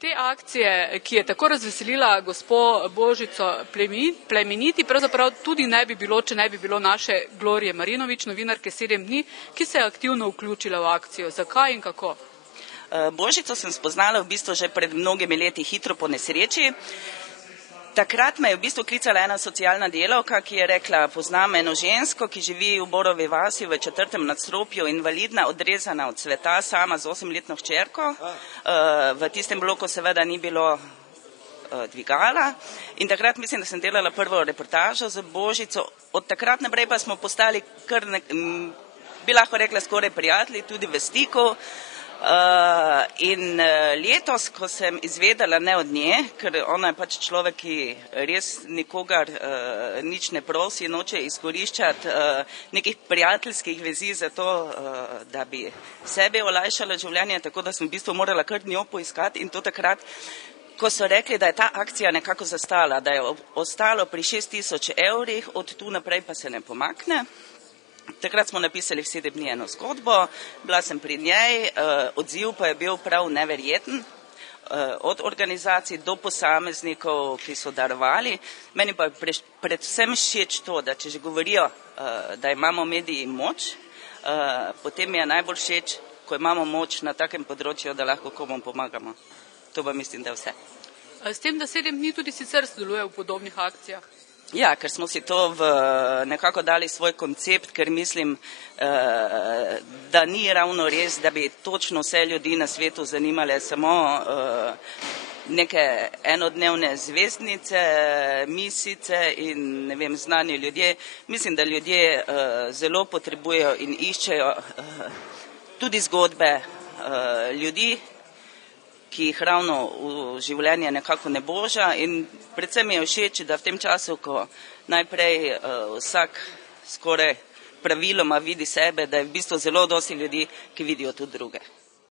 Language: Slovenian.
Te akcije, ki je tako razveselila gospo Božico Plemeniti, pravzaprav tudi ne bi bilo, če ne bi bilo naše Glorije Marinović, novinarke 7 dni, ki se je aktivno vključila v akcijo. Zakaj in kako? Božico sem spoznala v bistvu že pred mnogimi leti hitro po nesreči. Takrat me je v bistvu klicala ena socialna delavka, ki je rekla, poznam eno žensko, ki živi v Borovi vasi v 4. nadstropju, invalidna, odrezana od sveta, sama z 8-letno hčerko. V tistem bloku seveda ni bilo dvigala in takrat mislim, da sem delala prvo reportažo z Božico. Od takrat naprej pa smo postali bi lahko rekla skoraj prijatelji, tudi v stiku. In letos, ko sem izvedela ne od nje, ker ona je pač človek, ki res nikogar nič ne prosi, noče izkoriščati nekih prijateljskih vezi za to, da bi sebe olajšala življenje, tako da sem v bistvu morala kar njo poiskati in to takrat, ko so rekli, da je ta akcija nekako zastala, da je ostalo pri 6.000 evrih, od tu naprej pa se ne pomakne. Takrat smo napisali v 7 dni eno zgodbo, bila sem pri njej, odziv pa je bil prav neverjeten, od organizacij do posameznikov, ki so darovali. Meni pa je predvsem všeč to, da če že govorijo, da imamo mediji moč, potem mi je najbolj všeč, ko imamo moč na takem področju, da lahko komu pomagamo. To pa mislim, da je vse. S tem, da 7 dni tudi sicer sodeluje v podobnih akcijah? Ja, ker smo si to nekako dali svoj koncept, ker mislim, da ni ravno res, da bi točno vse ljudi na svetu zanimale samo neke enodnevne zvezdnice, misice in ne vem, znani ljudje. Mislim, da ljudje zelo potrebujejo in iščejo tudi zgodbe ljudi, ki jih ravno v življenje nekako ne boža in predvsem mi je všeč, da v tem času, ko najprej vsak skoraj praviloma vidi sebe, da je v bistvu zelo dosti ljudi, ki vidijo tudi druge.